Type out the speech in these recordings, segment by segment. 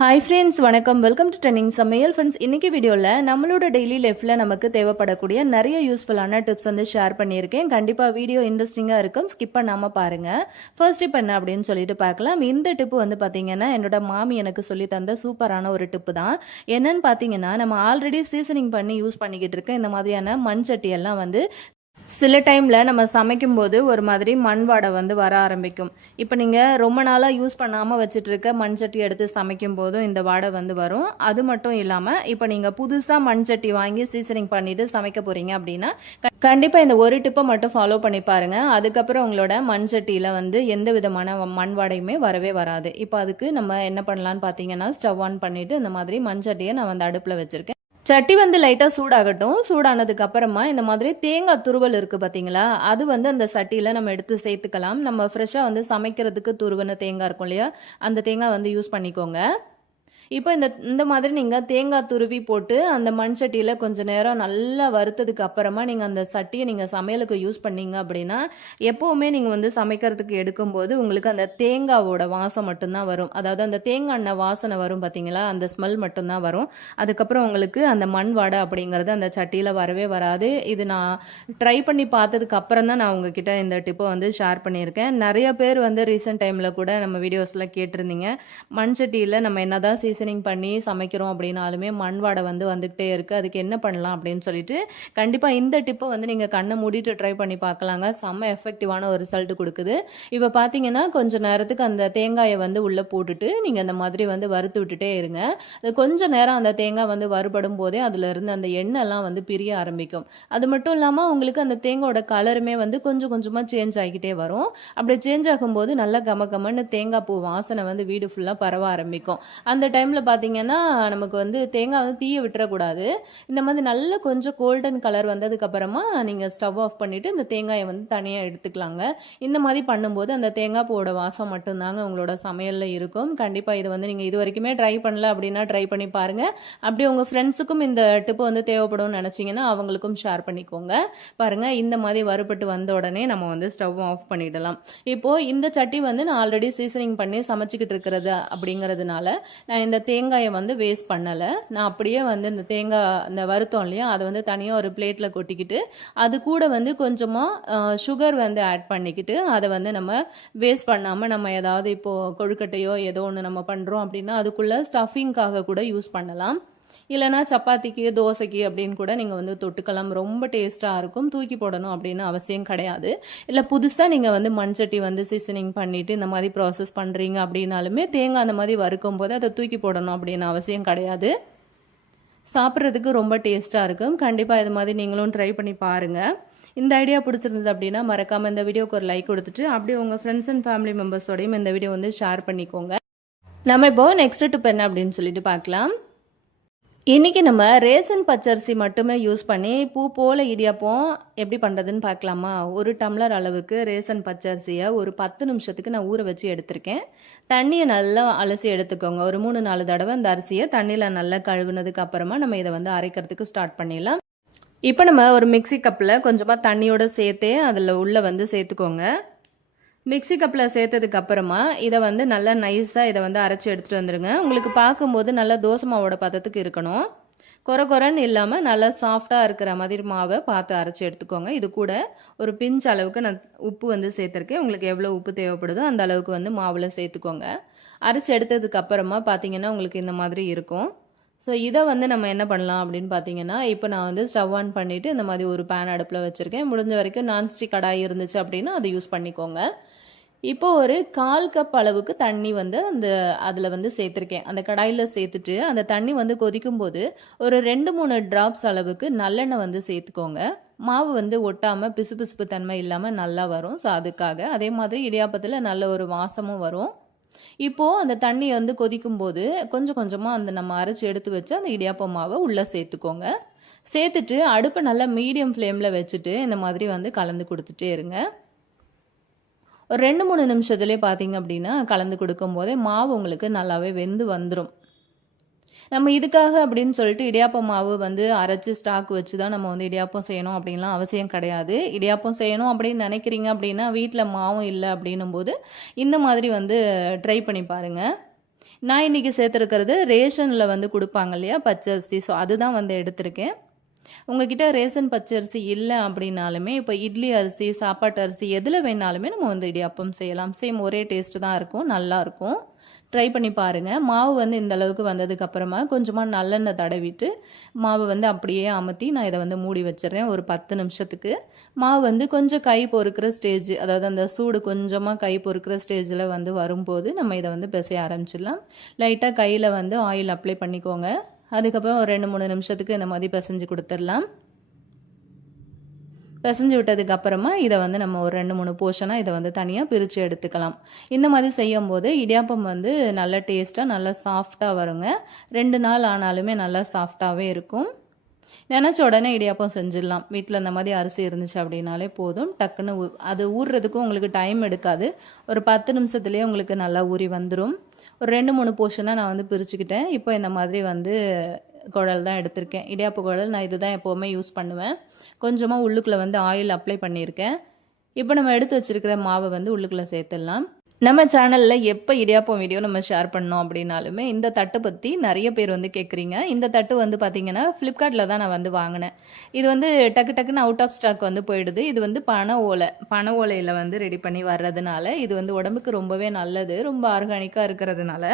Hi friends, வணக்கம். Welcome to trending சமையல். Friends, இன்றைக்கி வீடியோவில் நம்மளோட டெய்லி லைஃப்பில் நமக்கு தேவைப்படக்கூடிய நிறைய யூஸ்ஃபுல்லான டிப்ஸ் வந்து ஷேர் பண்ணியிருக்கேன். கண்டிப்பாக வீடியோ இன்ட்ரெஸ்டிங்காக இருக்கும், ஸ்கிப் பண்ணாமல் பாருங்கள். ஃபர்ஸ்ட் டிப் என்ன அப்படின்னு சொல்லிட்டு பார்க்கலாம். இந்த டிப்பு வந்து பார்த்திங்கன்னா என்னோட மாமி எனக்கு சொல்லி தந்த சூப்பரான ஒரு டிப்பு தான். என்னன்னு பார்த்தீங்கன்னா, நம்ம ஆல்ரெடி சீசனிங் பண்ணி யூஸ் பண்ணிக்கிட்டு இருக்க இந்த மாதிரியான மண் சட்டியெல்லாம் வந்து சில டைமில் நம்ம சமைக்கும்போது ஒரு மாதிரி மண் வாடை வந்து வர ஆரம்பிக்கும். இப்போ நீங்கள் ரொம்ப நாளாக யூஸ் பண்ணாமல் வச்சுட்ருக்க மண் சட்டி எடுத்து சமைக்கும் போதும் இந்த வாடை வந்து வரும். அது மட்டும் இல்லாமல் இப்போ நீங்கள் புதுசாக மண் சட்டி வாங்கி சீசனிங் பண்ணிவிட்டு சமைக்க போகிறீங்க அப்படின்னா கண்டிப்பாக இந்த ஒரு டிப்பை மட்டும் ஃபாலோ பண்ணி பாருங்கள். அதுக்கப்புறம் உங்களோட மண் சட்டியில் வந்து எந்த விதமான மண் வாடையுமே வரவே வராது. இப்போ அதுக்கு நம்ம என்ன பண்ணலான்னு பார்த்தீங்கன்னா, ஸ்டவ் ஆன் பண்ணிவிட்டு இந்த மாதிரி மண் சட்டியை நான் வந்து அடுப்பில் வச்சுருக்கேன். சட்டி வந்து லைட்டாக சூடாகட்டும். சூடானதுக்கு அப்புறமா இந்த மாதிரி தேங்காய் துருவல் இருக்குது பார்த்தீங்களா, அது வந்து அந்த சட்டியில் நம்ம எடுத்து சேர்த்துக்கலாம். நம்ம ஃப்ரெஷ்ஷாக வந்து சமைக்கிறதுக்கு துருவன தேங்காய் இருக்கும் இல்லையா, அந்த தேங்காய் வந்து யூஸ் பண்ணிக்கோங்க. இப்போ இந்த மாதிரி நீங்கள் தேங்காய் துருவி போட்டு அந்த மண் சட்டியில் கொஞ்சம் நேரம் நல்லா வறுத்ததுக்கு அப்புறமா நீங்கள் அந்த சட்டியை நீங்கள் சமையலுக்கு யூஸ் பண்ணீங்க அப்படின்னா, எப்போவுமே நீங்கள் வந்து சமைக்கிறதுக்கு எடுக்கும்போது உங்களுக்கு அந்த தேங்காவோட வாசம் மட்டும்தான் வரும். அதாவது அந்த தேங்காய் எண்ணெய் வாசனை வரும் பார்த்தீங்களா, அந்த ஸ்மெல் மட்டும்தான் வரும். அதுக்கப்புறம் உங்களுக்கு அந்த மண் வாடை அப்படிங்கிறது அந்த சட்டியில் வரவே வராது. இது நான் ட்ரை பண்ணி பார்த்ததுக்கு அப்புறம் தான் நான் உங்ககிட்ட இந்த டிப்பை வந்து ஷேர் பண்ணியிருக்கேன். நிறைய பேர் வந்து ரீசெண்ட் டைமில் கூட நம்ம வீடியோஸில் கேட்டிருந்தீங்க, மண் சட்டியில் நம்ம என்னதான் சீசனிங் பண்ணி சமைக்கிறோம் அப்படின்னாலுமே மண் வாடை வந்து வந்துகிட்டே இருக்குது, அதுக்கு என்ன பண்ணலாம் அப்படின்னு சொல்லிட்டு கண்டிப்பாக இந்த டிப்பை வந்து நீங்கள் கண்ணை மூடிட்டு ட்ரை பண்ணி பார்க்கலாங்க. செம்ம எஃபெக்டிவான ஒரு ரிசல்ட் கொடுக்குது. இப்போ பார்த்தீங்கன்னா கொஞ்சம் நேரத்துக்கு அந்த தேங்காயை வந்து உள்ளே போட்டுட்டு நீங்கள் அந்த மாதிரி வந்து வறுத்து விட்டுட்டே இருங்க. கொஞ்சம் நேரம் அந்த தேங்காய் வந்து வறுபடும் போதே அதில் இருந்து அந்த எண்ணெய்லாம் வந்து பிரிய ஆரம்பிக்கும். அது மட்டும் இல்லாமல் உங்களுக்கு அந்த தேங்காயோட கலருமே வந்து கொஞ்சம் கொஞ்சமாக சேஞ்ச் ஆகிக்கிட்டே வரும். அப்படி சேஞ்ச் ஆகும்போது நல்லா கமன்னு தேங்காய் பூ வாசனை வந்து வீடு ஃபுல்லாக பரவ ஆரம்பிக்கும். அந்த டைமில் பார்த்தீங்கன்னா நமக்கு வந்து தேங்காய் வந்து தீய விட்டுறக்கூடாது. இந்த மாதிரி நல்ல கொஞ்சம் கோல்டன் கலர் வந்ததுக்கப்புறமா நீங்கள் ஸ்டவ் ஆஃப் பண்ணிவிட்டு இந்த தேங்காயை வந்து தனியாக எடுத்துக்கலாங்க. இந்த மாதிரி பண்ணும்போது அந்த தேங்காய் பூவோட வாசம் மட்டும்தாங்க உங்களோட சமையலில் இருக்கும். கண்டிப்பாக இது வந்து நீங்கள் இது வரைக்குமே ட்ரை பண்ணல அப்படின்னா ட்ரை பண்ணி பாருங்கள். அப்படி உங்கள் ஃப்ரெண்ட்ஸுக்கும் இந்த டிப்பு வந்து தேவைப்படும்னு நினச்சிங்கன்னா அவங்களுக்கும் ஷேர் பண்ணிக்கோங்க. பாருங்கள், இந்த மாதிரி வறுபட்டு வந்த உடனே நம்ம வந்து ஸ்டவ் ஆஃப் பண்ணிடலாம். இப்போது இந்த சட்டி வந்து நான் ஆல்ரெடி சீசனிங் பண்ணி சமைச்சிக்கிட்டு இருக்கிறது அப்படிங்கிறதுனால நான் இந்த தேங்காயை வந்து வேஸ்ட் பண்ணலை. நான் அப்படியே வந்து இந்த தேங்காய் இந்த வருத்தம் இல்லையா, அதை வந்து தனியாக ஒரு பிளேட்டில் கொட்டிக்கிட்டு அது கூட வந்து கொஞ்சமாக சுகர் வந்து ஆட் பண்ணிக்கிட்டு அதை வந்து நம்ம வேஸ்ட் பண்ணாமல் நம்ம ஏதாவது இப்போது கொழுக்கட்டையோ ஏதோ ஒன்று நம்ம பண்ணுறோம் அப்படின்னா அதுக்குள்ளே ஸ்டஃபிங்காக கூட யூஸ் பண்ணலாம். இல்லைனா சப்பாத்திக்கு தோசைக்கு அப்படின்னு கூட நீங்கள் வந்து தொட்டுக்கலாம். ரொம்ப டேஸ்ட்டாக இருக்கும். தூக்கி போடணும் அப்படின்னு அவசியம் கிடையாது. இல்லை புதுசாக நீங்கள் வந்து மண்சட்டி வந்து சீசனிங் பண்ணிவிட்டு இந்த மாதிரி ப்ராசஸ் பண்ணுறீங்க அப்படின்னாலுமே தேங்காய் அந்த மாதிரி வறுக்கும் போது அதை தூக்கி போடணும் அப்படின்னு அவசியம் கிடையாது. சாப்பிட்றதுக்கு ரொம்ப டேஸ்ட்டாக இருக்கும். கண்டிப்பாக இது மாதிரி நீங்களும் ட்ரை பண்ணி பாருங்கள். இந்த ஐடியா பிடிச்சிருந்தது அப்படின்னா மறக்காமல் இந்த வீடியோக்கு ஒரு லைக் கொடுத்துட்டு அப்படியே உங்கள் ஃப்ரெண்ட்ஸ் அண்ட் ஃபேமிலி மெம்பர்ஸோடையும் இந்த வீடியோ வந்து ஷேர் பண்ணிக்கோங்க. நம்ம இப்போ நெக்ஸ்ட் டிப் என்ன அப்படின்னு சொல்லிட்டு பார்க்கலாம். இன்றைக்கி நம்ம ரேசன் பச்சரிசி மட்டுமே யூஸ் பண்ணி பூ போல் இடியாப்பம் எப்படி பண்ணுறதுன்னு பார்க்கலாமா. ஒரு டம்ளர் அளவுக்கு ரேசன் பச்சரிசியை ஒரு 10 நிமிஷத்துக்கு நான் ஊற வச்சு எடுத்திருக்கேன். தண்ணியை நல்லா அலசி எடுத்துக்கோங்க. ஒரு 3-4 தடவை அந்த அரிசியை தண்ணியில் நல்லா கழுவுனதுக்கு அப்புறமா நம்ம இதை வந்து அரைக்கிறதுக்கு ஸ்டார்ட் பண்ணிடலாம். இப்போ நம்ம ஒரு மிக்சி கப்பில் கொஞ்சமாக தண்ணியோடு சேர்த்தே அதில் உள்ளே வந்து சேர்த்துக்கோங்க. மிக்சி கப்பில் சேர்த்ததுக்கு அப்புறமா இதை வந்து நல்லா நைஸாக இதை வந்து அரைச்சி எடுத்துகிட்டு வந்துடுங்க. உங்களுக்கு பார்க்கும்போது நல்லா தோசை மாவோட பதத்துக்கு இருக்கணும். கொரன்னு இல்லாமல் நல்லா சாஃப்டாக இருக்கிற மாதிரி மாவை பார்த்து அரைச்சி எடுத்துக்கோங்க. இது கூட ஒரு பிஞ்ச் அளவுக்கு நான் உப்பு வந்து சேர்த்துருக்கேன். உங்களுக்கு எவ்வளோ உப்பு தேவைப்படுதோ அந்த அளவுக்கு வந்து மாவில் சேர்த்துக்கோங்க. அரைச்சி எடுத்ததுக்கு அப்புறமா பார்த்தீங்கன்னா உங்களுக்கு இந்த மாதிரி இருக்கும். ஸோ இதை வந்து நம்ம என்ன பண்ணலாம் அப்படின்னு பார்த்தீங்கன்னா, இப்போ நான் வந்து ஸ்டவ் ஆன் பண்ணிவிட்டு இந்த மாதிரி ஒரு பேன் அடுப்பில் வச்சுருக்கேன். முடிஞ்ச வரைக்கும் நான்ஸ்டிக் கடாய் இருந்துச்சு அப்படின்னா அதை யூஸ் பண்ணிக்கோங்க. இப்போ ஒரு 1/4 கப் அளவுக்கு தண்ணி வந்து அதில் வந்து சேர்த்துருக்கேன். அந்த கடாயில் சேர்த்துட்டு அந்த தண்ணி வந்து கொதிக்கும் போது ஒரு 2-3 ட்ராப்ஸ் அளவுக்கு நல்லெண்ணெய் வந்து சேர்த்துக்கோங்க. மாவு வந்து ஒட்டாமல் பிசுபிசுப்பு தன்மை இல்லாமல் நல்லா வரும். ஸோ அதுக்காக அதே மாதிரி இடியாப்பத்தில் நல்ல ஒரு வாசமும் வரும். இப்போது அந்த தண்ணி வந்து கொதிக்கும் போது கொஞ்சம் கொஞ்சமாக அந்த நம்ம அரைச்சி எடுத்து வச்சு அந்த இடியாப்ப மாவை உள்ளே சேர்த்துக்கோங்க. சேர்த்துட்டு அடுப்பை நல்லா மீடியம் ஃப்ளேமில் வச்சுட்டு இந்த மாதிரி வந்து கலந்து கொடுத்துட்டே இருங்க. ஒரு 2-3 நிமிஷத்துலேயே பார்த்தீங்க அப்படின்னா கலந்து கொடுக்கும் போதே மாவு உங்களுக்கு நல்லாவே வெந்து வந்துடும். நம்ம இதுக்காக அப்படின்னு சொல்லிட்டு இடியாப்பம் மாவு வந்து அரைச்சி ஸ்டாக் வச்சு தான் நம்ம வந்து இடியாப்பம் செய்யணும் அப்படின்லாம் அவசியம் கிடையாது. இடியாப்பம் செய்யணும் அப்படின்னு நினைக்கிறீங்க அப்படின்னா வீட்டில் மாவும் இல்லை அப்படின்னும் போது இந்த மாதிரி வந்து ட்ரை பண்ணி பாருங்கள். நான் இன்றைக்கி சேர்த்துருக்கிறது ரேஷனில் வந்து கொடுப்பாங்க இல்லையா பச்சரிசி, ஸோ அதுதான் வந்து எடுத்திருக்கேன். உங்ககிட்ட ரேஷன் பச்சரிசி இல்லை அப்படின்னாலுமே இப்போ இட்லி அரிசி, சாப்பாட்டு அரிசி எதில் வேணாலுமே நம்ம வந்து இடியாப்பம் செய்யலாம். சேம் ஒரே டேஸ்ட்டு தான் இருக்கும், நல்லாயிருக்கும். ட்ரை பண்ணி பாருங்கள். மாவு வந்து இந்த அளவுக்கு வந்ததுக்கப்புறமா கொஞ்சமாக நல்லெண்ணெய் தடவிட்டு மாவு வந்து அப்படியே அமர்த்தி நான் இதை வந்து மூடி வச்சிடுறேன் ஒரு 10 நிமிஷத்துக்கு. மாவு வந்து கொஞ்சம் கை பொறுக்கிற ஸ்டேஜ், அதாவது அந்த சூடு கொஞ்சமாக கை பொறுக்கிற ஸ்டேஜில் வந்து வரும்போது நம்ம இதை வந்து பிசைய ஆரம்பிச்சிடலாம். லைட்டாக கையில் வந்து ஆயில் அப்ளை பண்ணிக்கோங்க. அதுக்கப்புறம் ஒரு 2-3 நிமிஷத்துக்கு இந்த மாதிரி பிசைஞ்சு கொடுத்துடலாம். பிசைஞ்சு விட்டதுக்கப்புறமா இதை வந்து நம்ம ஒரு 2-3 போர்ஷனாக இதை வந்து தனியாக பிரித்து எடுத்துக்கலாம். இந்த மாதிரி செய்யும் போது இடியாப்பம் வந்து நல்ல டேஸ்ட்டாக நல்லா சாஃப்டாக வருங்க. 2 நாள் ஆனாலுமே நல்லா சாஃப்டாகவே இருக்கும். நினச்ச உடனே இடியாப்பம் செஞ்சிடலாம். வீட்டில் இந்த மாதிரி அரிசி இருந்துச்சு அப்படின்னாலே போதும். டக்குன்னு அது ஊறுறதுக்கும் உங்களுக்கு டைம் எடுக்காது. ஒரு 10 நிமிஷத்துலேயே உங்களுக்கு நல்லா ஊறி வந்துடும். ஒரு 2-3 போர்ஷனாக நான் வந்து பிரிச்சுக்கிட்டேன். இப்போ இந்த மாதிரி வந்து குழல் தான் எடுத்திருக்கேன். இடியாப்பு குழல் நான் இது தான் எப்போவுமே யூஸ் பண்ணுவேன். கொஞ்சமாக உள்ளுக்குள்ளே வந்து ஆயில் அப்ளை பண்ணியிருக்கேன். இப்போ நம்ம எடுத்து வச்சுருக்கிற மாவை வந்து உள்ளுக்குள்ளே சேர்த்துடலாம். நம்ம சேனலில் எப்போ இடியாப்பம் வீடியோ நம்ம ஷேர் பண்ணோம் அப்படின்னாலுமே இந்த தட்டை பற்றி நிறைய பேர் வந்து கேட்குறீங்க. இந்த தட்டு வந்து பார்த்திங்கன்னா ஃப்ளிப்கார்ட்டில் தான் நான் வந்து வாங்கினேன். இது வந்து டக்குன்னு அவுட் ஆஃப் ஸ்டாக் வந்து போயிடுது. இது வந்து பனை ஓலையில் வந்து ரெடி பண்ணி வர்றதுனால இது வந்து உடம்புக்கு ரொம்பவே நல்லது, ரொம்ப ஆர்கானிக்காக இருக்கிறதுனால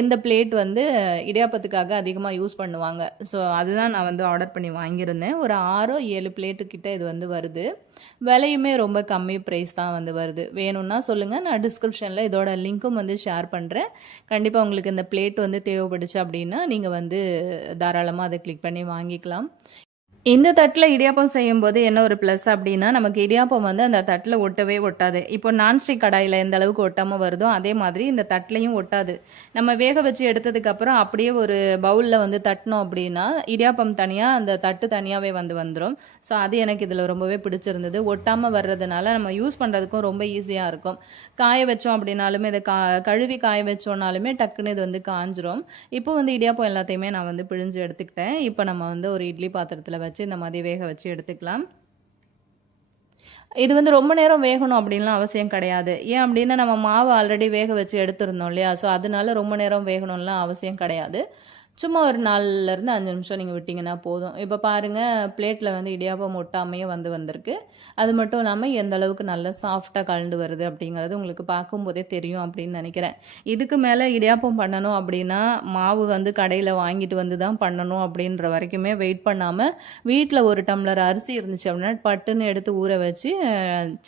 இந்த பிளேட் வந்து இடியாப்பத்துக்காக அதிகமாக யூஸ் பண்ணுவாங்க. ஸோ அதுதான் நான் வந்து ஆர்டர் பண்ணி வாங்கியிருந்தேன். ஒரு 6-7 பிளேட்டுக்கிட்ட இது வந்து வருது. விலையுமே ரொம்ப கம்மி ப்ரைஸ் தான் வந்து வருது. வேணும்னா சொல்லுங்கள், நான் டிஸ்கிரிப்ஷனில் இதோட லிங்க்கும் வந்து ஷேர் பண்ணுறேன். கண்டிப்பாக உங்களுக்கு இந்த பிளேட் வந்து தேவைப்படுச்சு அப்படின்னா நீங்கள் வந்து தாராளமாக அதை கிளிக் பண்ணி வாங்கிக்கலாம். இந்த தட்டில் இடியாப்பம் செய்யும்போது என்ன ஒரு ப்ளஸ் அப்படின்னா, நமக்கு இடியாப்பம் வந்து அந்த தட்டில் ஒட்டவே ஒட்டாது. இப்போ நான்ஸ்டிக் கடாயில் எந்த அளவுக்கு ஒட்டாமல் வருதோ அதே மாதிரி இந்த தட்டிலையும் ஒட்டாது. நம்ம வேக வச்சு எடுத்ததுக்கப்புறம் அப்படியே ஒரு பவுலில் வந்து தட்டினோம் அப்படின்னா இடியாப்பம் தனியாக, அந்த தட்டு தனியாகவே வந்துடும். ஸோ அது எனக்கு இதில் ரொம்பவே பிடிச்சிருந்தது. ஒட்டாமல் வர்றதுனால நம்ம யூஸ் பண்ணுறதுக்கும் ரொம்ப ஈஸியாக இருக்கும். காய வச்சோம் அப்படின்னாலுமே இதை கழுவி காய வச்சோன்னாலுமே டக்குன்னு இது வந்து காஞ்சிரும். இப்போ வந்து இடியாப்பம் எல்லாத்தையுமே நான் வந்து பிழிஞ்சு எடுத்துக்கிட்டேன். இப்போ நம்ம வந்து ஒரு இட்லி பாத்திரத்தில் வச்சு இந்த மாதிரி வேக வச்சு எடுத்துக்கலாம். இது வந்து ரொம்ப நேரம் வேகணும் அப்படின்லாம் அவசியம் கிடையாது. ஏன் அப்படின்னா நம்ம மாவு ஆல்ரெடி வேக வச்சு எடுத்துருந்தோம் இல்லையா, ஸோ அதனால ரொம்ப நேரம் வேகணும்லாம் அவசியம் கிடையாது. சும்மா ஒரு 4லேருந்து 5 நிமிஷம் நீங்கள் விட்டிங்கன்னா போதும். இப்போ பாருங்கள், பிளேட்டில் வந்து இடியாப்பம் ஒட்டாமையே வந்திருக்கு. அது மட்டும் இல்லாமல் எந்த அளவுக்கு நல்லா சாஃப்டாக கலண்டு வருது அப்படிங்கிறது உங்களுக்கு பார்க்கும்போதே தெரியும் அப்படின்னு நினைக்கிறேன். இதுக்கு மேலே இடியாப்பம் பண்ணணும் அப்படின்னா மாவு வந்து கடையில் வாங்கிட்டு வந்து தான் பண்ணணும் அப்படின்ற வரைக்குமே வெயிட் பண்ணாமல் வீட்டில் ஒரு டம்ளர் அரிசி இருந்துச்சு அப்படின்னா பட்டுன்னு எடுத்து ஊற வச்சு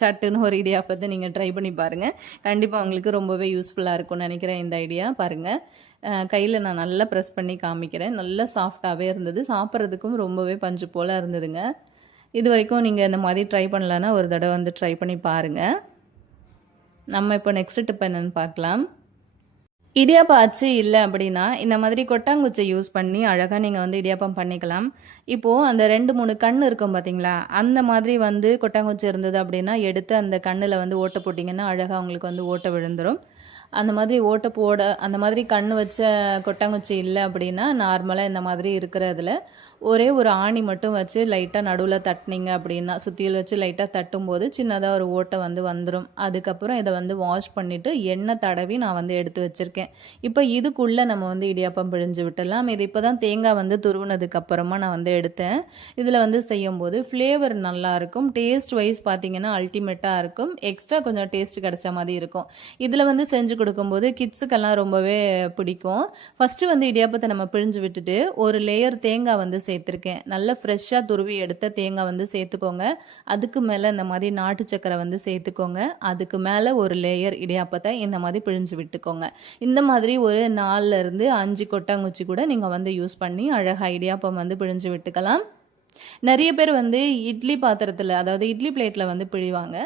சட்டுன்னு ஒரு இடியாப்பத்தை நீங்கள் ட்ரை பண்ணி பாருங்கள். கண்டிப்பாக உங்களுக்கு ரொம்பவே யூஸ்ஃபுல்லாக இருக்கும்னு நினைக்கிறேன் இந்த ஐடியா. பாருங்கள், கையில் நான் நல்லா ப்ரெஸ் பண்ணி காமிக்கிறேன். நல்லா சாஃப்டாகவே இருந்தது. சாப்பிட்றதுக்கும் ரொம்பவே பஞ்சு போல் இருந்ததுங்க. இது வரைக்கும் நீங்கள் இந்த மாதிரி ட்ரை பண்ணலன்னா ஒரு தடவை வந்து ட்ரை பண்ணி பாருங்கள். நம்ம இப்போ நெக்ஸ்ட் டிப் என்னென்னு பார்க்கலாம். இடியாப்பம் அச்சு இல்லை அப்படின்னா இந்த மாதிரி கொட்டாங்குச்சை யூஸ் பண்ணி அழகாக நீங்கள் வந்து இடியாப்பம் பண்ணிக்கலாம். இப்போது அந்த 2-3 கண் இருக்கும் பார்த்தீங்களா, அந்த மாதிரி வந்து கொட்டாங்குச்சி இருந்தது அப்படின்னா எடுத்து அந்த கண்ணில் வந்து ஓட்டை போட்டிங்கன்னா அழகாக உங்களுக்கு வந்து ஓட்டை விழுந்துடும். அந்த மாதிரி ஓட்டை போட அந்த மாதிரி கண் வச்ச கொட்டாங்குச்சி இல்லை அப்படின்னா நார்மலாக இந்த மாதிரி இருக்கிறதுல ஒரே ஒரு ஆணி மட்டும் வச்சு லைட்டாக நடுவில் தட்டினீங்க அப்படின்னா, சுத்தியில் வச்சு லைட்டாக தட்டும்போது சின்னதாக ஒரு ஓட்டை வந்து வந்துடும். அதுக்கப்புறம் இதை வந்து வாஷ் பண்ணிவிட்டு எண்ணெய் தடவி நான் வந்து எடுத்து வச்சுருக்கேன். இப்போ இதுக்குள்ளே நம்ம வந்து இடியாப்பம் பிழிஞ்சு விட்டுடலாம். இது இப்போ தான் தேங்காய் வந்து துருவினதுக்கப்புறமா நான் வந்து எடுத்தேன். இதில் வந்து செய்யும்போது ஃப்ளேவர் நல்லாயிருக்கும். டேஸ்ட் வைஸ் பார்த்திங்கன்னா அல்டிமேட்டாக இருக்கும். எக்ஸ்ட்ரா கொஞ்சம் டேஸ்ட் கிடச்ச மாதிரி இருக்கும். இதில் வந்து செஞ்சு கொடுக்கும்போது கிட்ஸுக்கெல்லாம் ரொம்பவே பிடிக்கும். ஃபஸ்ட்டு வந்து இடியாப்பத்தை நம்ம பிழிஞ்சு விட்டுட்டு ஒரு லேயர் தேங்காய் வந்து சேர்த்துருக்கேன். நல்லா ஃப்ரெஷ்ஷாக துருவி எடுத்த தேங்காய் வந்து சேர்த்துக்கோங்க. அதுக்கு மேலே இந்த மாதிரி நாட்டு சக்கரை வந்து சேர்த்துக்கோங்க. அதுக்கு மேலே ஒரு லேயர் இடியாப்பத்தை இந்த மாதிரி பிழிஞ்சு விட்டுக்கோங்க. இந்த மாதிரி ஒரு 4லேருந்து 5 கொட்டாங்குச்சி கூட நீங்கள் வந்து யூஸ் பண்ணி அழகாக இடியாப்பம் வந்து பிழிஞ்சு விட்டுக்கலாம். நிறைய பேர் வந்து இட்லி பாத்திரத்தில், அதாவது இட்லி பிளேட்டில் வந்து பிழிவாங்க.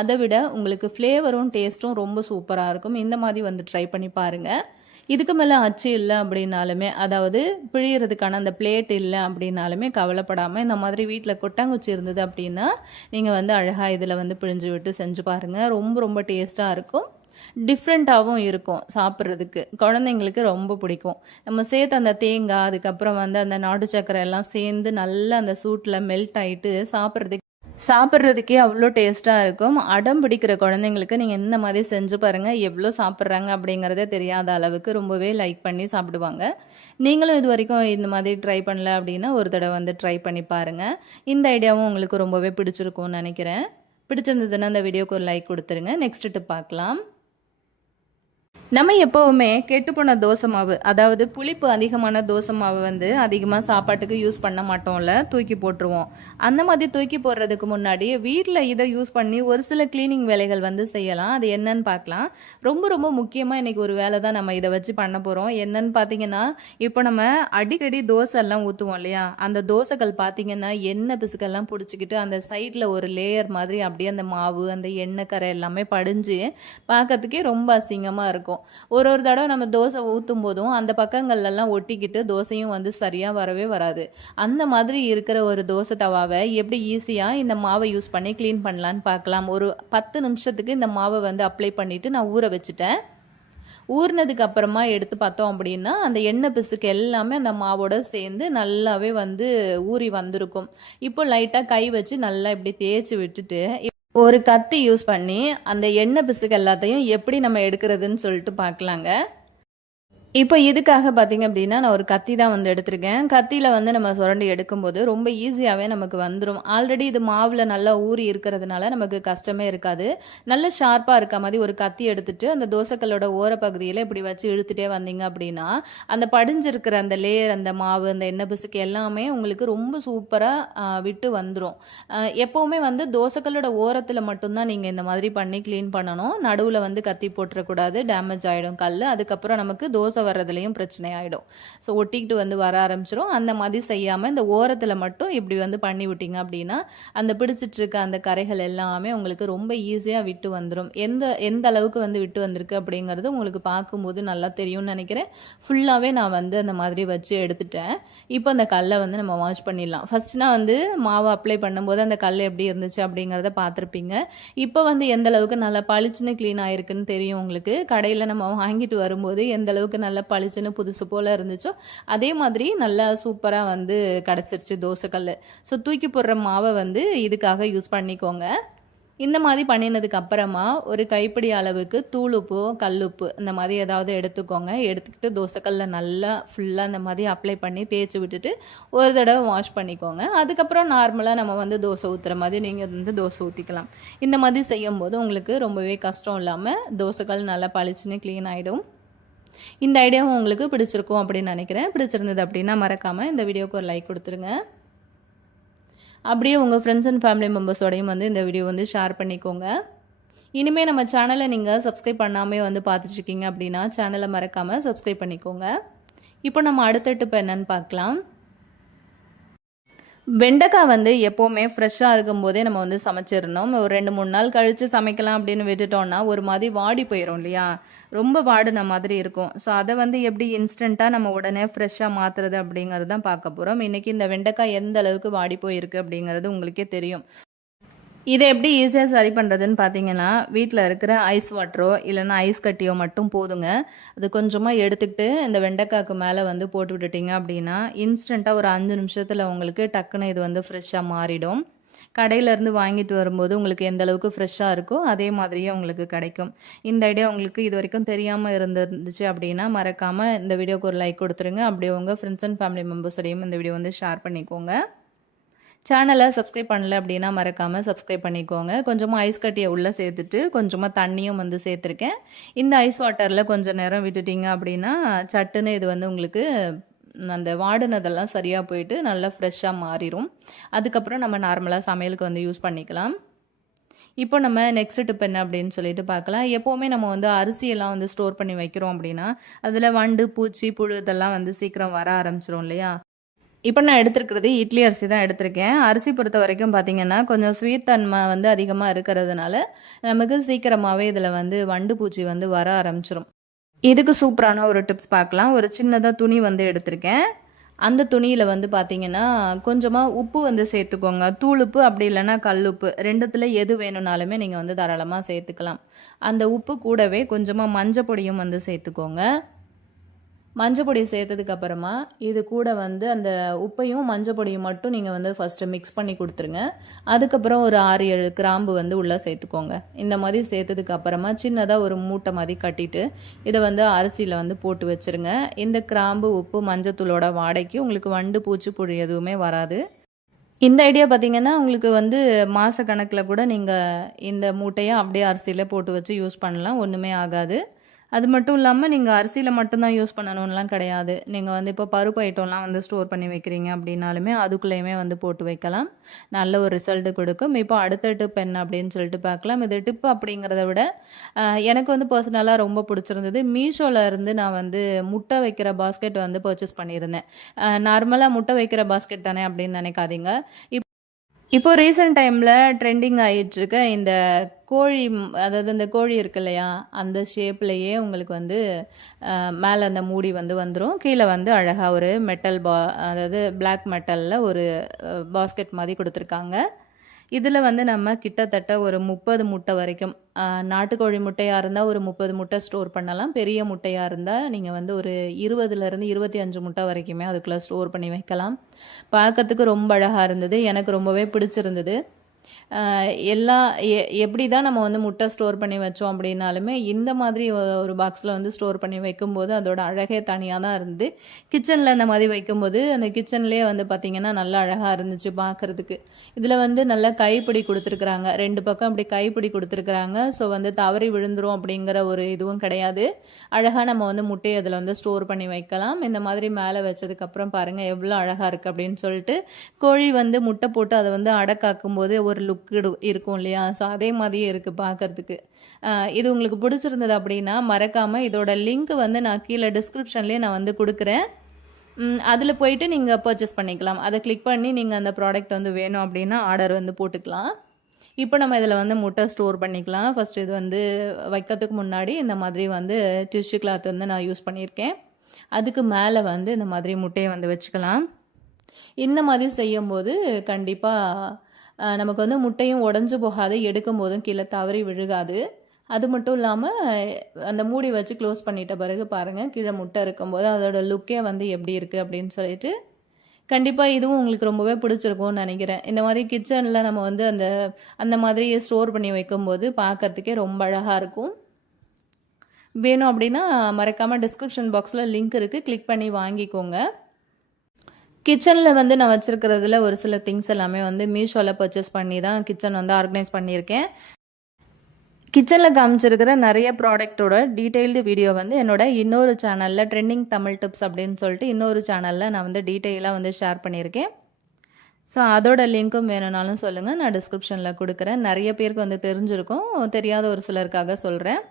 அதை விட உங்களுக்கு ஃப்ளேவரும் டேஸ்ட்டும் ரொம்ப சூப்பராக இருக்கும். இந்த மாதிரி வந்து ட்ரை பண்ணி பாருங்கள். இதுக்கு மேலே அச்சு இல்லை அப்படின்னாலுமே, அதாவது பிழியறதுக்கான அந்த பிளேட் இல்லை அப்படின்னாலுமே கவலைப்படாமல் இந்த மாதிரி வீட்டில் கொட்டாங்குச்சி இருந்தது அப்படின்னா நீங்கள் வந்து அழகாக இதில் வந்து பிழிஞ்சு விட்டு செஞ்சு பாருங்கள். ரொம்ப ரொம்ப டேஸ்ட்டாக இருக்கும். டிஃப்ரெண்ட்டாகவும் இருக்கும் சாப்பிட்றதுக்கு. குழந்தைங்களுக்கு ரொம்ப பிடிக்கும். நம்ம சேர்த்து அந்த தேங்காய், அதுக்கப்புறம் வந்து அந்த நாட்டு சக்கரை எல்லாம் சேர்ந்து நல்லா அந்த சூட்டில் மெல்ட் ஆகிட்டு சாப்பிட்றதுக்கு சாப்பிட்றதுக்கே அவ்வளோ டேஸ்ட்டாக இருக்கும். அடம் பிடிக்கிற குழந்தைங்களுக்கு நீங்கள் இந்த மாதிரி செஞ்சு பாருங்கள். எவ்வளோ சாப்பிட்றாங்க அப்படிங்கிறதே தெரியாத அளவுக்கு ரொம்பவே லைக் பண்ணி சாப்பிடுவாங்க. நீங்களும் இது வரைக்கும் இந்த மாதிரி ட்ரை பண்ணல அப்படின்னா ஒரு தடவை வந்து ட்ரை பண்ணி பாருங்கள். இந்த ஐடியாவும் உங்களுக்கு ரொம்பவே பிடிச்சிருக்கும்னு நினைக்கிறேன். பிடிச்சிருந்ததுன்னா இந்த வீடியோக்கு ஒரு லைக் கொடுத்துருங்க. நெக்ஸ்ட் டிப் பார்க்கலாம். நம்ம எப்போவுமே கெட்டுப்போன தோசை மாவு, அதாவது புளிப்பு அதிகமான தோசை மாவு வந்து அதிகமாக சாப்பாட்டுக்கு யூஸ் பண்ண மாட்டோம்ல, தூக்கி போட்டுருவோம். அந்த மாதிரி தூக்கி போடுறதுக்கு முன்னாடி வீட்டில் இதை யூஸ் பண்ணி ஒரு சில க்ளீனிங் வேலைகள் வந்து செய்யலாம். அது என்னன்னு பார்க்கலாம். ரொம்ப ரொம்ப முக்கியமாக இன்றைக்கி ஒரு வேலை தான் நம்ம இதை வச்சு பண்ண போகிறோம். என்னன்னு பார்த்தீங்கன்னா, இப்போ நம்ம அடிக்கடி தோசை எல்லாம் ஊற்றுவோம் இல்லையா, அந்த தோசைகள் பார்த்தீங்கன்னா எண்ணெய் பிசுக்கெல்லாம் பிடிச்சிக்கிட்டு அந்த சைடில் ஒரு லேயர் மாதிரி அப்படியே அந்த மாவு அந்த எண்ணெய் கரை எல்லாமே படிஞ்சு பார்க்கறதுக்கே ரொம்ப அசிங்கமாக இருக்கும். ஒரு தடவை நம்ம தோசை ஊற்றும் போதும் அந்த பக்கங்கள்லாம் ஒட்டிக்கிட்டு தோசையும் வந்து சரியாக வரவே வராது. அந்த மாதிரி இருக்கிற ஒரு தோசை தவாவை எப்படி ஈஸியாக இந்த மாவை யூஸ் பண்ணி க்ளீன் பண்ணலான்னு பார்க்கலாம். ஒரு 10 நிமிஷத்துக்கு இந்த மாவை வந்து அப்ளை பண்ணிவிட்டு நான் ஊற வச்சுட்டேன். ஊறினதுக்கு அப்புறமா எடுத்து பார்த்தோம் அப்படின்னா அந்த எண்ணெய் பிசுக்கு எல்லாமே அந்த மாவோட சேர்ந்து நல்லாவே வந்து ஊறி வந்திருக்கும். இப்போ லைட்டாக கை வச்சு நல்லா இப்படி தேய்ச்சி விட்டுட்டு ஒரு கத்தி யூஸ் பண்ணி அந்த எண்ணெய் பிசுக்கு எல்லாத்தையும் எப்படி நம்ம எடுக்கிறதுன்னு சொல்லிட்டு பார்க்கலாங்க. இப்போ இதுக்காக பார்த்தீங்க அப்படின்னா நான் ஒரு கத்தி தான் வந்து எடுத்திருக்கேன். கத்தியில் வந்து நம்ம சுரண்டி எடுக்கும்போது ரொம்ப ஈஸியாகவே நமக்கு வந்துடும். ஆல்ரெடி இது மாவில் நல்லா ஊறி இருக்கிறதுனால நமக்கு கஷ்டமே இருக்காது. நல்ல ஷார்ப்பாக இருக்க மாதிரி ஒரு கத்தி எடுத்துட்டு அந்த தோசைக்கல்லோட ஓரப்பகுதியில் இப்படி வச்சு இழுத்துட்டே வந்தீங்க அப்படின்னா அந்த படிஞ்சிருக்கிற அந்த லேயர் அந்த மாவு அந்த எண்ணெய் பிசுக்கு எல்லாமே உங்களுக்கு ரொம்ப சூப்பராக விட்டு வந்துடும். எப்போவுமே வந்து தோசைக்கல்லோட ஓரத்தில் மட்டும்தான் நீங்கள் இந்த மாதிரி பண்ணி க்ளீன் பண்ணணும். நடுவில் வந்து கத்தி போட்டுறக்கூடாது, டேமேஜ் ஆகிடும் கல். அதுக்கப்புறம் நமக்கு தோசை வர்றதுலையும் பிரச்சனை ஆகிடும். ஸோ ஒட்டிக்கிட்டு வந்து வர ஆரம்பிச்சிடும். அந்த மாதிரி செய்யாமல் இந்த ஓரத்தில் மட்டும் இப்படி வந்து பண்ணி விட்டீங்க அப்படின்னா அந்த பிடிச்சிட்டு இருக்க அந்த கரைகள் எல்லாமே உங்களுக்கு ரொம்ப ஈஸியாக விட்டு வந்துடும். எந்த அளவுக்கு வந்து விட்டு வந்திருக்கு அப்படிங்கிறது உங்களுக்கு பார்க்கும்போது நல்லா தெரியும்னு நினைக்கிறேன். ஃபுல்லாகவே நான் வந்து அந்த மாதிரி வச்சு எடுத்துட்டேன். இப்போ அந்த கல்லை வந்து நம்ம வாஷ் பண்ணிடலாம். ஃபர்ஸ்ட் நான் வந்து மாவு அப்ளை பண்ணும்போது அந்த கல் எப்படி இருந்துச்சு அப்படிங்கிறத பார்த்துருப்பீங்க. இப்போ வந்து எந்த அளவுக்கு நல்லா பளிச்சுன்னு க்ளீன் ஆகிருக்குன்னு தெரியும் உங்களுக்கு. கடையில் நம்ம வாங்கிட்டு வரும்போது எந்த அளவுக்கு நல்லா பளிச்சுன்னு புதுசு போல் இருந்துச்சோ அதே மாதிரி நல்லா சூப்பராக வந்து கிடச்சிருச்சு தோசைக்கல். ஸோ தூக்கி போடுற மாவை வந்து இதுக்காக யூஸ் பண்ணிக்கோங்க. இந்த மாதிரி பண்ணினதுக்கு அப்புறமா ஒரு கைப்பிடி அளவுக்கு தூளுப்பு கல்லுப்பு இந்த மாதிரி ஏதாவது எடுத்துக்கோங்க. எடுத்துக்கிட்டு தோசைக்கல்ல நல்லா ஃபுல்லாக இந்த மாதிரி அப்ளை பண்ணி தேய்ச்சி விட்டுட்டு ஒரு தடவை வாஷ் பண்ணிக்கோங்க. அதுக்கப்புறம் நார்மலாக நம்ம வந்து தோசை ஊற்றுற மாதிரி நீங்கள் வந்து தோசை ஊற்றிக்கலாம். இந்த மாதிரி செய்யும்போது உங்களுக்கு ரொம்பவே கஷ்டம் இல்லாமல் தோசைக்கல் நல்லா பளிச்சுன்னு க்ளீன் ஆகிடும். இந்த ஐடியாவும் உங்களுக்கு பிடிச்சிருக்கும் அப்படின்னு நினைக்கிறேன். பிடிச்சிருந்தது அப்படின்னா மறக்காமல் இந்த வீடியோக்கு ஒரு லைக் கொடுத்துருங்க. அப்படியே உங்கள் ஃப்ரெண்ட்ஸ் அண்ட் ஃபேமிலி மெம்பர்ஸோடையும் வந்து இந்த வீடியோ வந்து ஷேர் பண்ணிக்கோங்க. இனிமேல் நம்ம சேனலை நீங்கள் சப்ஸ்கிரைப் பண்ணாமே வந்து பார்த்துட்ருக்கீங்க அப்படின்னா சேனலை மறக்காமல் சப்ஸ்கிரைப் பண்ணிக்கோங்க. இப்போ நம்ம அடுத்த டிப் என்னன்னு பார்க்கலாம். வெண்டைக்காய் வந்து எப்போவுமே ஃப்ரெஷ்ஷாக இருக்கும்போதே நம்ம வந்து சமைச்சிடணும். ஒரு 2-3 நாள் கழித்து சமைக்கலாம் அப்படின்னு விட்டுட்டோம்னா ஒரு மாதிரி வாடி போயிடும் இல்லையா, ரொம்ப வாடின மாதிரி இருக்கும். ஸோ அதை வந்து எப்படி இன்ஸ்டண்ட்டாக நம்ம உடனே ஃப்ரெஷ்ஷாக மாற்றுறது அப்படிங்கிறது தான் பார்க்க போகிறோம். இன்றைக்கி இந்த வெண்டைக்காய் எந்த அளவுக்கு வாடி போயிருக்கு அப்படிங்கிறது உங்களுக்கே தெரியும். இதை எப்படி ஈஸியாக சரி பண்ணுறதுன்னு பார்த்தீங்கன்னா, வீட்டில் இருக்கிற ஐஸ் வாட்டரோ இல்லைன்னா ஐஸ் கட்டியோ மட்டும் போதுங்க. அது கொஞ்சமாக எடுத்துக்கிட்டு இந்த வெண்டைக்காய்க்கு மேலே வந்து போட்டு விட்டுட்டிங்க அப்படின்னா இன்ஸ்டண்ட்டாக ஒரு 5 நிமிஷத்தில் உங்களுக்கு டக்குன்னு இது வந்து ஃப்ரெஷ்ஷாக மாறிடும். கடையிலேருந்து வாங்கிட்டு வரும்போது உங்களுக்கு எந்த அளவுக்கு ஃப்ரெஷ்ஷாக இருக்கோ அதே மாதிரியே உங்களுக்கு கிடைக்கும். இந்த ஐடியா உங்களுக்கு இது வரைக்கும் தெரியாமல் இருந்துச்சு அப்படின்னா மறக்காமல் இந்த வீடியோக்கு ஒரு லைக் கொடுத்துருங்க. அப்படியே உங்கள் ஃப்ரெண்ட்ஸ் அண்ட் ஃபேமிலி மெம்பர்ஸோடையும் இந்த வீடியோ வந்து ஷேர் பண்ணிக்கோங்க. சேனலை சப்ஸ்கிரைப் பண்ணல அப்படின்னா மறக்காமல் சப்ஸ்கிரைப் பண்ணிக்கோங்க. கொஞ்சமாக ஐஸ் கட்டியை உள்ளே சேர்த்துட்டு கொஞ்சமாக தண்ணியும் வந்து சேர்த்துருக்கேன். இந்த ஐஸ் வாட்டரில் கொஞ்சம் நேரம் விட்டுட்டிங்க அப்படின்னா சட்டுன்னு இது வந்து உங்களுக்கு அந்த வாடினதெல்லாம் சரியாக போயிட்டு நல்லா ஃப்ரெஷ்ஷாக மாறிடும். அதுக்கப்புறம் நம்ம நார்மலாக சமையலுக்கு வந்து யூஸ் பண்ணிக்கலாம். இப்போ நம்ம நெக்ஸ்ட் டிப் என்ன அப்படின்னு சொல்லிட்டு பார்க்கலாம். எப்போவுமே நம்ம வந்து அரிசியெல்லாம் வந்து ஸ்டோர் பண்ணி வைக்கிறோம் அப்படின்னா அதில் வண்டு பூச்சி புழு இதெல்லாம் வந்து சீக்கிரம் வர ஆரம்பிச்சிடும் இல்லையா. இப்போ நான் எடுத்துருக்கிறது இட்லி அரிசி தான் எடுத்திருக்கேன். அரிசி பொறுத்த வரைக்கும் பார்த்திங்கன்னா கொஞ்சம் ஸ்வீட் தன்மை வந்து அதிகமாக இருக்கிறதுனால நமக்கு சீக்கிரமாகவே இதில் வந்து வண்டு பூச்சி வந்து வர ஆரம்பிச்சிடும். இதுக்கு சூப்பரான ஒரு டிப்ஸ் பார்க்கலாம். ஒரு சின்னதாக துணி வந்து எடுத்திருக்கேன். அந்த துணியில் வந்து பார்த்திங்கன்னா கொஞ்சமாக உப்பு வந்து சேர்த்துக்கோங்க. தூளுப்பு அப்படி இல்லைன்னா கல்லுப்பு ரெண்டுத்தில் எது வேணும்னாலுமே நீங்கள் வந்து தாராளமாக சேர்த்துக்கலாம். அந்த உப்பு கூடவே கொஞ்சமாக மஞ்சள் பொடியும் வந்து சேர்த்துக்கோங்க. மஞ்சள் பொடி சேர்த்ததுக்கு அப்புறமா இது கூட வந்து அந்த உப்பையும் மஞ்சள் பொடியும் மட்டும் நீங்கள் வந்து ஃபஸ்ட்டு மிக்ஸ் பண்ணி கொடுத்துருங்க. அதுக்கப்புறம் ஒரு 6-7 கிராம்பு வந்து உள்ளே சேர்த்துக்கோங்க. இந்த மாதிரி சேர்த்ததுக்கு அப்புறமா சின்னதாக ஒரு மூட்டை மாதிரி கட்டிட்டு இதை வந்து அரிசியில் வந்து போட்டு வச்சுருங்க. இந்த கிராம்பு, உப்பு, மஞ்சத்தூளோட வாடைக்கு உங்களுக்கு வண்டு, பூச்சிப்புழு எதுவுமே வராது. இந்த ஐடியா பார்த்தீங்கன்னா, உங்களுக்கு வந்து மாத கணக்கில் கூட நீங்கள் இந்த மூட்டைய அப்படியே அரிசியில் போட்டு வச்சு யூஸ் பண்ணலாம். ஒன்றுமே ஆகாது. அது மட்டும் இல்லாமல் நீங்கள் அரிசியில் மட்டும்தான் யூஸ் பண்ணணும்லாம் கிடையாது. நீங்கள் வந்து இப்போ பருப்பு ஐட்டம்லாம் வந்து ஸ்டோர் பண்ணி வைக்கிறீங்க அப்படின்னாலுமே அதுக்குள்ளேயுமே வந்து போட்டு வைக்கலாம். நல்ல ஒரு ரிசல்ட்டு கொடுக்கும். இப்போ அடுத்த டிப் என்ன அப்படின்னு சொல்லிட்டு பார்க்கலாம். இது டிப் அப்படிங்கிறத விட எனக்கு வந்து பர்சனலாக ரொம்ப பிடிச்சிருந்தது. மீஷோவில் இருந்து நான் வந்து முட்டை வைக்கிற பாஸ்கெட் வந்து பர்ச்சேஸ் பண்ணியிருந்தேன். நார்மலாக முட்டை வைக்கிற பாஸ்கெட் தானே அப்படின்னு நினைக்காதீங்க. இப்போ ரீசெண்ட் டைமில் ட்ரெண்டிங் ஆகிட்டுருக்க இந்த கோழி, அதாவது இந்த கோழி இருக்கு இல்லையா, அந்த ஷேப்லேயே உங்களுக்கு வந்து மேலே அந்த மூடி வந்து வந்துடும். கீழே வந்து அழகாக ஒரு மெட்டல் அதாவது பிளாக் மெட்டலில் ஒரு பாஸ்கெட் மாதிரி கொடுத்துருக்காங்க. இதில் வந்து நம்ம கிட்டத்தட்ட ஒரு 30 முட்டை வரைக்கும், நாட்டுக்கோழி முட்டையாக இருந்தால் ஒரு 30 முட்டை ஸ்டோர் பண்ணலாம். பெரிய முட்டையாக இருந்தால் நீங்கள் வந்து ஒரு 20லேருந்து 25 முட்டை வரைக்குமே அதுக்குள்ளே ஸ்டோர் பண்ணி வைக்கலாம். பார்க்கறதுக்கு ரொம்ப அழகாக இருந்தது. எனக்கு ரொம்பவே பிடிச்சிருந்தது. எல்லா எப்படி தான் நம்ம வந்து முட்டை ஸ்டோர் பண்ணி வச்சோம் அப்படின்னாலுமே இந்த மாதிரி ஒரு பாக்ஸில் வந்து ஸ்டோர் பண்ணி வைக்கும்போது அதோட அழகே தனியாக தான் இருந்து, கிச்சனில் இந்த மாதிரி வைக்கும்போது அந்த கிச்சன்லேயே வந்து பார்த்திங்கன்னா நல்லா அழகாக இருந்துச்சு பார்க்குறதுக்கு. இதில் வந்து நல்லா கைப்பிடி கொடுத்துருக்குறாங்க. 2 பக்கம் அப்படி கைப்பிடி கொடுத்துருக்குறாங்க. ஸோ வந்து தவறி விழுந்துரும் அப்படிங்கிற ஒரு இதுவும் கிடையாது. அழகாக நம்ம வந்து முட்டையை அதில் வந்து ஸ்டோர் பண்ணி வைக்கலாம். இந்த மாதிரி மேலே வச்சதுக்கப்புறம் பாருங்கள் எவ்வளோ அழகாக இருக்குது அப்படின்னு சொல்லிட்டு. கோழி வந்து முட்டை போட்டு அதை வந்து அடக்காக்கும் போது ஒரு லுக் இருக்கும் இல்லையா, ஸோ அதே மாதிரியே இருக்குது பார்க்குறதுக்கு. இது உங்களுக்கு பிடிச்சிருந்தது அப்படின்னா மறக்காமல் இதோட லிங்க் வந்து நான் கீழே டிஸ்கிரிப்ஷன்லேயே நான் வந்து கொடுக்குறேன். அதில் போயிட்டு நீங்கள் பர்ச்சேஸ் பண்ணிக்கலாம். அதை கிளிக் பண்ணி நீங்கள் அந்த ப்ராடக்ட் வந்து வேணும் அப்படின்னா ஆர்டர் வந்து போட்டுக்கலாம். இப்போ நம்ம இதில் வந்து முட்டை ஸ்டோர் பண்ணிக்கலாம். ஃபஸ்ட்டு இது வந்து வைக்கிறதுக்கு முன்னாடி இந்த மாதிரி வந்து டிஷ்யூ கிளாத் வந்து நான் யூஸ் பண்ணியிருக்கேன். அதுக்கு மேலே வந்து இந்த மாதிரி முட்டையை வந்து வச்சுக்கலாம். இந்த மாதிரி செய்யும்போது கண்டிப்பாக நமக்கு வந்து முட்டையும் உடஞ்சி போகாது, எடுக்கும் போதும் கீழே தவறி விழுகாது. அது மட்டும் இல்லாமல் அந்த மூடி வச்சு க்ளோஸ் பண்ணிட்ட பிறகு பாருங்கள் கீழே முட்டை இருக்கும்போது அதோட லுக்கே வந்து எப்படி இருக்குது அப்படின்னு சொல்லிட்டு. கண்டிப்பாக இதுவும் உங்களுக்கு ரொம்பவே பிடிச்சிருக்கும்னு நினைக்கிறேன். இந்த மாதிரி கிச்சனில் நம்ம வந்து அந்த மாதிரி ஸ்டோர் பண்ணி வைக்கும்போது பார்க்குறதுக்கே ரொம்ப அழகாக இருக்கும். வேணும் அப்படின்னா மறக்காமல் டிஸ்கிரிப்ஷன் பாக்ஸில் லிங்க் இருக்குது, கிளிக் பண்ணி வாங்கிக்கோங்க. கிச்சனில் வந்து நான் வச்சுருக்கிறதுல ஒரு சில திங்ஸ் எல்லாமே வந்து மீஷோவில் பர்ச்சேஸ் பண்ணி தான் கிச்சன் வந்து ஆர்கனைஸ் பண்ணியிருக்கேன். கிச்சனில் காமிச்சிருக்கிற நிறைய ப்ராடக்டோட டீட்டெயில்டு வீடியோ வந்து என்னோட இன்னொரு சேனலில் ட்ரெண்டிங் தமிழ் டிப்ஸ் அப்படின்னு சொல்லிட்டு இன்னொரு சேனலில் நான் வந்து டீட்டெயிலாக வந்து ஷேர் பண்ணியிருக்கேன். ஸோ அதோட லிங்க்கும் வேணும்னாலும் சொல்லுங்கள், நான் டிஸ்கிரிப்ஷனில் கொடுக்குறேன். நிறைய பேருக்கு வந்து தெரிஞ்சிருக்கும், தெரியாத ஒரு சிலருக்காக சொல்கிறேன்.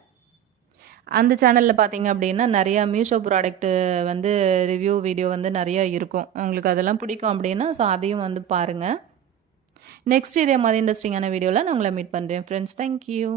அந்த சேனலில் பார்த்தீங்க அப்படின்னா நிறையா மீஷோ ப்ராடக்ட்டு வந்து ரிவ்யூ வீடியோ வந்து நிறையா இருக்கும். உங்களுக்கு அதெல்லாம் பிடிக்கும் அப்படின்னா ஸோ அதையும் வந்து பாருங்கள். நெக்ஸ்ட் இதே மாதிரி இன்ட்ரெஸ்டிங்கான வீடியோவில் நான் உங்களை மீட் பண்ணுறேன் ஃப்ரெண்ட்ஸ். தேங்க்யூ.